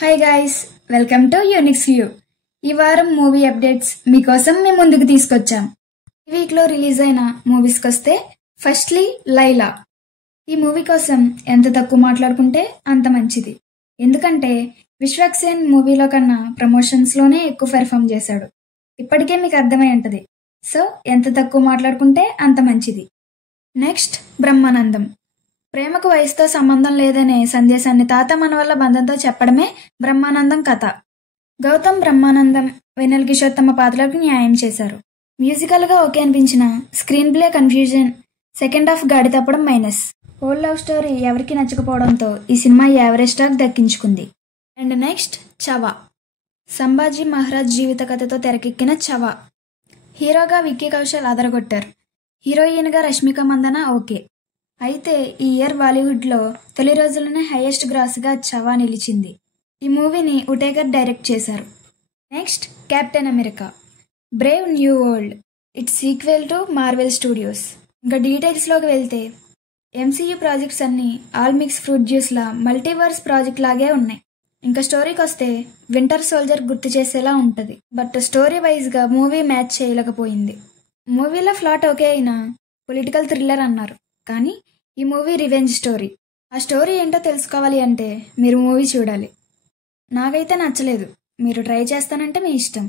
Hi guys, welcome to Unix view. ఈ వారం movie updates మీకోసం మేము ముందుకు తీసుకొచ్చాం. ఈ వీక్లో రిలీజ్ అయిన మూవీస్కి వస్తే ఫస్ట్లీ లైలా. ఈ మూవీ కోసం ఎంత తక్కువ మాట్లాడుకుంటే అంత మంచిది. ఎందుకంటే విశ్వక్సేన్ మూవీలో కన్నా ప్రమోషన్స్లోనే ఎక్కువ పెర్ఫామ్ చేశాడు. ఇప్పటికే మీకు అర్థమై ఉంటుంది. సో ఎంత తక్కువ మాట్లాడుకుంటే అంత మంచిది. నెక్స్ట్ బ్రహ్మానందం. ప్రేమకు వయసుతో సంబంధం లేదనే సందేశాన్ని తాత మనవల్ల బంధంతో చెప్పడమే బ్రహ్మానందం కథ. గౌతమ్ బ్రహ్మానందం, వెన్నెల కిషోర్ తమ పాత్రలకు న్యాయం చేశారు. మ్యూజికల్గా ఓకే అనిపించిన screen play confusion, second half గాడి తప్పడం మైనస్. హోల్ లవ్ స్టోరీ ఎవరికి నచ్చకపోవడంతో ఈ సినిమా యావరేజ్ స్టాక్ దక్కించుకుంది. And next చవా. సంభాజీ మహారాజ్ జీవిత కథతో తెరకెక్కిన చవా. హీరోగా విక్కీ కౌశల్ అదరగొట్టారు. హీరోయిన్గా రష్మిక మందన ఓకే. అయితే ఈ ఇయర్ బాలీవుడ్లో తొలి రోజుల్లోనే హైయెస్ట్ గ్రాస్గా చవా నిలిచింది. ఈ మూవీని ఉటేకర్ డైరెక్ట్ చేశారు. Next Captain America Brave New World. It's sequel to Marvel Studios. ఇంకా డీటెయిల్స్లోకి వెళ్తే ఎంసీయూ ప్రాజెక్ట్స్ అన్నీ ఆల్ మిక్స్ ఫ్రూట్ జ్యూస్లా మల్టీవర్స్ ప్రాజెక్ట్ లాగే ఉన్నాయి. ఇంకా స్టోరీకి వస్తే వింటర్ సోల్జర్ గుర్తు చేసేలా ఉంటుంది. బట్ స్టోరీ వైజ్గా మూవీ మ్యాచ్ చేయలేకపోయింది. మూవీలో ఫ్లాట్ ఓకే అయినా పొలిటికల్ థ్రిల్లర్ అన్నారు, కానీ ఈ మూవీ రివెంజ్ స్టోరీ. ఆ స్టోరీ ఏంటో తెలుసుకోవాలి అంటే మీరు మూవీ చూడాలి. నాకైతే నచ్చలేదు. మీరు ట్రై చేస్తానంటే మీ ఇష్టం.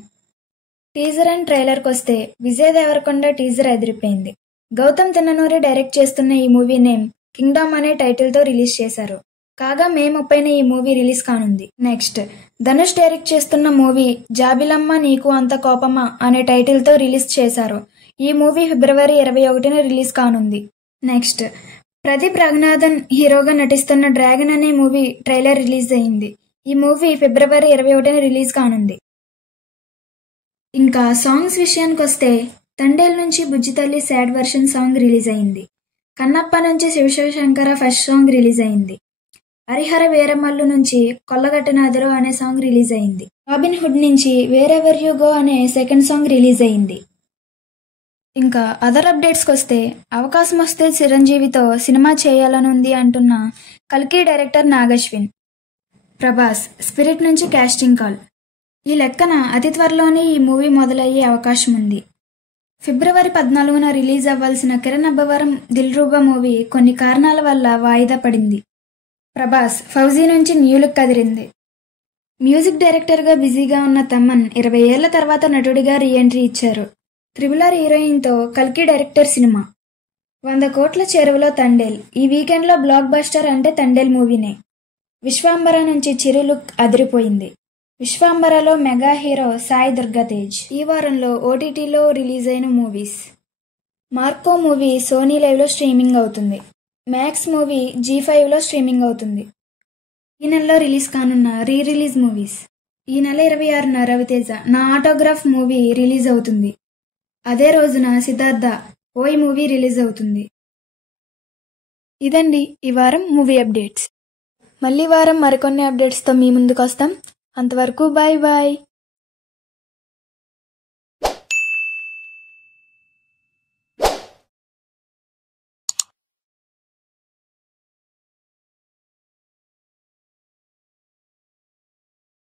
టీజర్ అండ్ ట్రైలర్కి వస్తే విజయ్ దేవరకొండ టీజర్ ఎదిరిపోయింది. గౌతమ్ తిన్ననూరి డైరెక్ట్ చేస్తున్న ఈ మూవీ నేమ్ కింగ్డమ్ అనే టైటిల్తో రిలీజ్ చేశారు. కాగా మే 30న ఈ మూవీ రిలీజ్ కానుంది. నెక్స్ట్ ధనుష్ డైరెక్ట్ చేస్తున్న మూవీ జాబిలమ్మ నీకు అంత కోపమా అనే టైటిల్తో రిలీజ్ చేశారు. ఈ మూవీ ఫిబ్రవరి 21న రిలీజ్ కానుంది. నెక్స్ట్ ప్రదీప్ రఘునాథన్ హీరోగా నటిస్తున్న డ్రాగన్ అనే మూవీ ట్రైలర్ రిలీజ్ అయింది. ఈ మూవీ ఫిబ్రవరి 21న రిలీజ్ కానుంది. ఇంకా సాంగ్స్ విషయానికి వస్తే తండేల్ నుంచి బుజ్జితల్లి సాడ్ వర్షన్ సాంగ్ రిలీజ్ అయింది. కన్నప్ప నుంచి శివశంకర ఫస్ట్ సాంగ్ రిలీజ్ అయింది. హరిహర వీరమల్లు నుంచి కొల్లగట్టనాథరు అనే సాంగ్ రిలీజ్ అయింది. రాబిన్ హుడ్ నుంచి వేరెవర్ యు గో అనే సెకండ్ సాంగ్ రిలీజ్ అయింది. ఇంకా అదర్ అప్డేట్స్కి వస్తే అవకాశం వస్తే చిరంజీవితో సినిమా చేయాలనుంది అంటున్న కల్కి డైరెక్టర్ నాగశ్విన్. ప్రభాస్ స్పిరిట్ నుంచి కాస్టింగ్ కాల్. ఈ లెక్కన అతి త్వరలోనే ఈ మూవీ మొదలయ్యే అవకాశం ఉంది. ఫిబ్రవరి 14న రిలీజ్ అవ్వాల్సిన కిరణ్ అబ్బవరం దిల్రూబా మూవీ కొన్ని కారణాల వల్ల వాయిదా పడింది. ప్రభాస్ ఫౌజీ నుంచి న్యూ లుక్ అదిరింది. మ్యూజిక్ డైరెక్టర్గా బిజీగా ఉన్న తమన్ 20 ఏళ్ల తర్వాత నటుడిగా రీఎంట్రీ ఇచ్చారు. RRR హీరోయిన్తో కల్కి డైరెక్టర్ సినిమా. 100 కోట్ల చెరువులో తండేల్. ఈ వీకెండ్లో బ్లాక్ బస్టర్ అంటే తండేల్ మూవీనే. విశ్వాంబర నుంచి చిరు లుక్ అదిరిపోయింది. విశ్వాంబరలో మెగా హీరో సాయి దుర్గాతేజ్. ఈ వారంలో ఓటీటీలో రిలీజ్ అయిన మూవీస్: మార్కో మూవీ సోనీ లైవ్లో స్ట్రీమింగ్ అవుతుంది. మ్యాక్స్ మూవీ G5లో స్ట్రీమింగ్ అవుతుంది. ఈ నెలలో రిలీజ్ కానున్న రిలీజ్ మూవీస్: ఈ నెల 26న రవితేజ నా ఆటోగ్రాఫ్ మూవీ రిలీజ్ అవుతుంది. అదే రోజున సిద్ధార్థ ఓయ్ మూవీ రిలీజ్ అవుతుంది. ఇదండి ఈ వారం మూవీ అప్డేట్స్. మళ్ళీ వారం మరికొన్ని అప్డేట్స్తో మీ ముందుకు వస్తాం. అంతవరకు బాయ్ బాయ్.